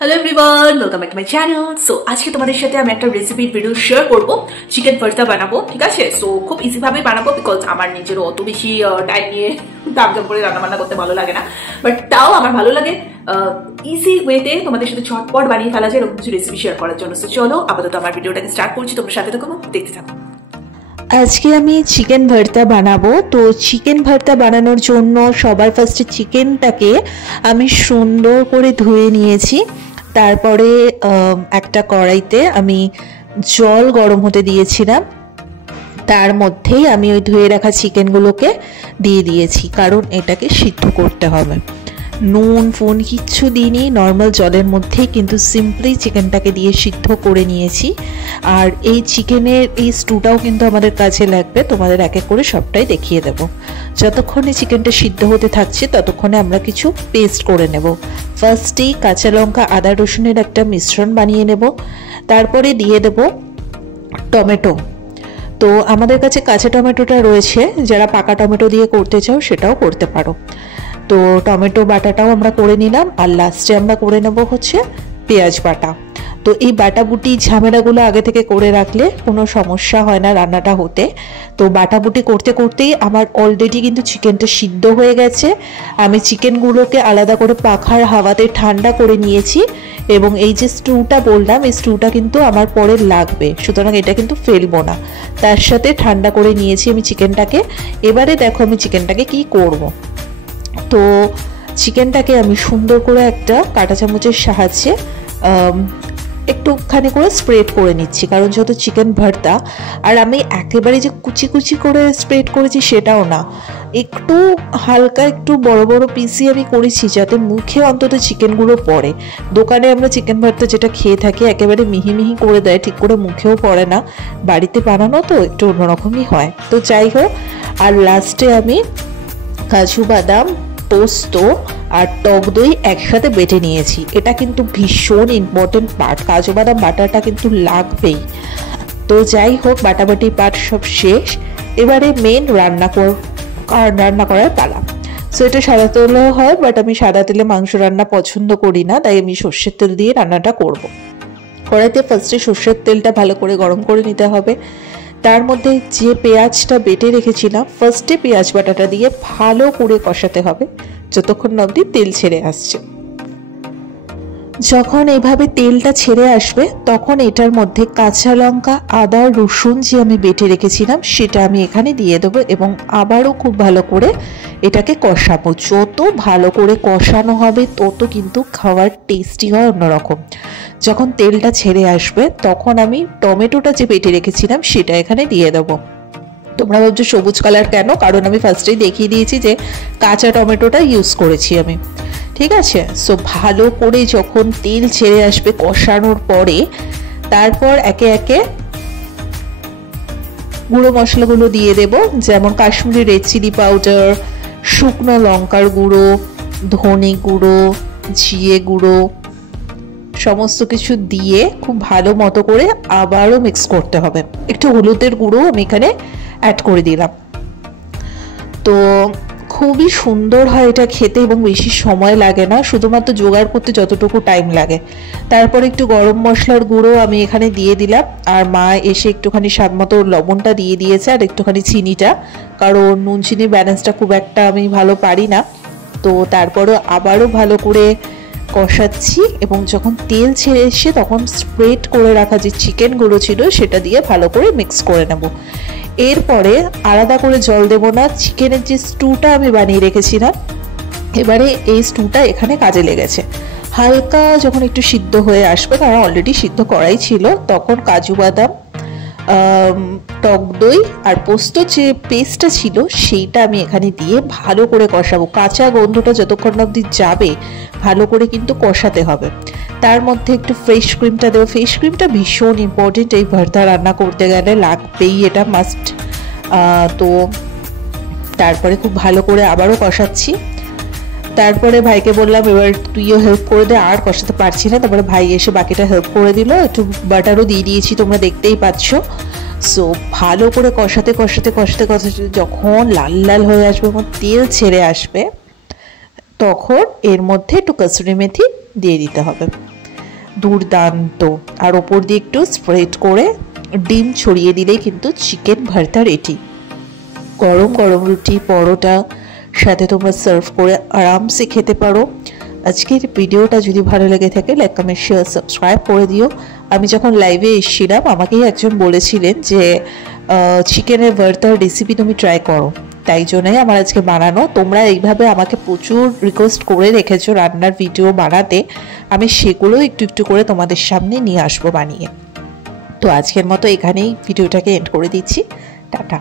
Hello everyone, welcome back to my channel. So আজকে তোমাদের সাথে আমি একটা রেসিপির ভিডিও শেয়ার করব। চিকেন ভর্তা বানাবো, ঠিক আছে? সো খুব ইজি ভাবে বানাবো, বিকজ আমার নিজেরও অত বেশি টাইম নিয়ে দাম করে রান্না বান্না করতে ভালো লাগে না, বাট তাও আমার ভালো লাগে ইজি ওয়েতে তোমাদের সাথে ঝটপট বানিয়ে ফেলা যায় এরকম কিছু রেসিপি শেয়ার করার জন্য। সো চলো আপাতত আমার ভিডিওটাকে স্টার্ট করছি, তোমরা সাথে থাকো, দেখতে থাকো। আজকে আমি চিকেন ভর্তা বানাবো। তো চিকেন ভর্তা বানানোর জন্য সবার ফার্স্টে চিকেনটাকে আমি সুন্দর করে ধুয়ে নিয়েছি। তারপরে একটা কড়াইতে আমি জল গরম হতে দিয়েছিলাম, তার মধ্যেই আমি ওই ধুয়ে রাখা চিকেনগুলোকে দিয়ে দিয়েছি, কারণ এটাকে সিদ্ধ করতে হবে। নুন ফোন কিচ্ছু দিইনি, নর্মাল জলের মধ্যেই কিন্তু সিম্পলি চিকেনটাকে দিয়ে সিদ্ধ করে নিয়েছি। আর এই চিকেনের এই স্টুটাও কিন্তু আমাদের কাছে লাগবে, তোমাদের এক এক করে সবটাই দেখিয়ে দেব। যতক্ষণে চিকেনটা সিদ্ধ হতে থাকছে ততক্ষণে আমরা কিছু পেস্ট করে নেব। ফার্স্টেই কাঁচা লঙ্কা আদা রসুনের একটা মিশ্রণ বানিয়ে নেব, তারপরে দিয়ে দেব টমেটো। তো আমাদের কাছে কাঁচা টমেটোটা রয়েছে, যারা পাকা টমেটো দিয়ে করতে চাও সেটাও করতে পারো। তো টমেটো বাটাটাও আমরা করে নিলাম, আর লাস্টে আমরা করে নেব হচ্ছে পেঁয়াজ বাটা। তো এই বাটাবুটি ঝামেলাগুলো আগে থেকে করে রাখলে কোনো সমস্যা হয় না রান্নাটা হতে। তো বাটাবুটি করতে করতেই আমার অলরেডি কিন্তু চিকেনটা সিদ্ধ হয়ে গেছে। আমি চিকেনগুলোকে আলাদা করে পাখার হাওয়াতে ঠান্ডা করে নিয়েছি, এবং এই যে স্টুটা বললাম এই স্টুটা কিন্তু আমার পরে লাগবে, সুতরাং এটা কিন্তু ফেলবো না। তার সাথে ঠান্ডা করে নিয়েছি আমি চিকেনটাকে। এবারে দেখো আমি চিকেনটাকে কি করব। তো চিকেনটাকে আমি সুন্দর করে একটা কাঁটা চামচের সাহায্যে একটুখানি করে স্প্রেড করে নিচ্ছি, কারণ যেহেতু চিকেন ভর্তা। আর আমি একেবারে যে কুচি কুচি করে স্প্রেড করেছি সেটাও না, একটু হালকা একটু বড় বড় পিসই আমি করেছি, যাতে মুখে অন্তত চিকেনগুলো পড়ে। দোকানে আমরা চিকেন ভর্তা যেটা খেয়ে থাকি একেবারে মিহি মিহি করে দেয়, ঠিক করে মুখেও পড়ে না। বাড়িতে বানানো তো একটু অন্যরকমই হয়। তো যাই হোক, আর লাস্টে আমি কাজু বাদাম, পোস্ত আর টক দই একসাথে বেটে নিয়েছি। এটা কিন্তু ভীষণ ইম্পর্টেন্ট পার্ট, কাজু বাদাম বাটাটা কিন্তু লাগবেই। তো যাই হোক, বাটাবাটি পার্ট সব শেষ, এবারে মেন রান্না করার পালা। সো এটা সাদা তেলেও হয়, বাট আমি সাদা তেলে মাংস রান্না পছন্দ করি না, তাই আমি সর্ষের তেল দিয়ে রান্নাটা করব। কড়াইতে ফার্স্টে সর্ষের তেলটা ভালো করে গরম করে নিতে হবে। তার মধ্যে যে পেঁয়াজটা বেটে রেখেছিলাম, ফার্স্টে পেঁয়াজ বাটাটা দিয়ে ভালো করে কষাতে হবে যতক্ষণ না অবধি তেল ছেড়ে আসছে। যখন এইভাবে তেলটা ছেড়ে আসবে তখন এটার মধ্যে কাঁচা লঙ্কা আদা রসুন যে আমি বেটে রেখেছিলাম সেটা আমি এখানে দিয়ে দেবো, এবং আবারও খুব ভালো করে এটাকে কষাবো। যত ভালো করে কষানো হবে তত কিন্তু খাওয়ার টেস্টি হয় অন্যরকম। যখন তেলটা ছেড়ে আসবে তখন আমি টমেটোটা যে বেটে রেখেছিলাম সেটা এখানে দিয়ে দেবো। তোমরা ভাবছো সবুজ কালার কেন, কারণ আমি ফার্স্টেই দেখিয়ে দিয়েছি যে কাঁচা টমেটোটা ইউজ করেছি আমি, ঠিক আছে? সো ভালো করে যখন তেল ছেড়ে আসবে কষানোর পরে, তারপর একে একে গুঁড়ো মশলাগুলো দিয়ে দেব, যেমন কাশ্মীরি রেড চিলি পাউডার, শুকনো লঙ্কার গুঁড়ো, ধনে গুঁড়ো, জিরে গুঁড়ো, সমস্ত কিছু দিয়ে খুব ভালো মতো করে আবারও মিক্স করতে হবে। একটু হলুদের গুঁড়ো আমি এখানে অ্যাড করে দিলাম। তো খুবই সুন্দর হয় এটা খেতে, এবং বেশি সময় লাগে না, শুধুমাত্র জোগাড় করতে যতটুকু টাইম লাগে। তারপর একটু গরম মশলার গুঁড়ো আমি এখানে দিয়ে দিলাম, আর মা এসে একটুখানি স্বাদ মতো লবণটা দিয়ে দিয়েছে, আর একটুখানি চিনিটা, কারণ নুন চিনির ব্যালেন্সটা খুব একটা আমি ভালো পারি না। তো তারপরও আবারও ভালো করে কষাচ্ছি, এবং যখন তেল ছেড়ে এসে তখন স্প্রেড করে রাখা যে চিকেনগুলো ছিল সেটা দিয়ে ভালো করে মিক্স করে নেব। এরপরে আলাদা করে জল দেব না, চিকেনের যে স্টুটা আমি বানিয়ে রেখেছিলাম এবারে এই স্টুটা এখানে কাজে লেগেছে। হালকা যখন একটু সিদ্ধ হয়ে আসবে, কারণ অলরেডি সিদ্ধ করাই ছিল, তখন কাজু বাদাম, টক দই আর পোস্ত যে পেস্টটা ছিল সেইটা আমি এখানে দিয়ে ভালো করে কষাবো। কাঁচা গন্ধটা যতক্ষণ অবধি যাবে ভালো করে কিন্তু কষাতে হবে। তার মধ্যে একটু ফ্রেশ ক্রিমটা দেবো। ফ্রেশ ক্রিমটা ভীষণ ইম্পর্টেন্ট, এই ভর্তা রান্না করতে গেলে লাগবেই, এটা মাস্ট। তো তারপরে খুব ভালো করে আবারও কষাচ্ছি। তারপরে ভাইকে বললাম এবার তুইও হেল্প করে দে, আর কষাতে পারছি না। তারপরে ভাই এসে বাকিটা হেল্প করে দিল, একটু বাটারও দিয়ে দিয়েছি, তোমরা দেখতেই পাচ্ছ। সো ভালো করে কষাতে কষাতে কষাতে কষাতে যখন লাল লাল হয়ে আসবে এবং তেল ছেড়ে আসবে, তখন এর মধ্যে একটু কসুরি মেথি দিয়ে দিতে হবে। দুর্দান্ত। আর ওপর দিয়ে একটু স্প্রেড করে ডিম ছড়িয়ে দিলেই কিন্তু চিকেন ভর্তা রেডি। গরম গরম রুটি, পরোটা সাথে তোমরা সার্ভ করে আরামসে খেতে পারো। আজকের ভিডিওটা যদি ভালো লেগে থাকে লাইক, কমেন্ট, শেয়ার, সাবস্ক্রাইব করে দিও। আমি যখন লাইভে এসেছিলাম আমাকেই একজন বলেছিলেন যে চিকেনের ভর্তার রেসিপি তুমি ট্রাই করো, তাই জন্যই আমার আজকে বানানো। তোমরা এইভাবে আমাকে প্রচুর রিকোয়েস্ট করে রেখেছো রান্নার ভিডিও বানাতে, আমি সেগুলো একটু একটু করে তোমাদের সামনে নিয়ে আসবো বানিয়ে। তো আজকের মতো এখানেই ভিডিওটাকে এন্ড করে দিচ্ছি। টাটা।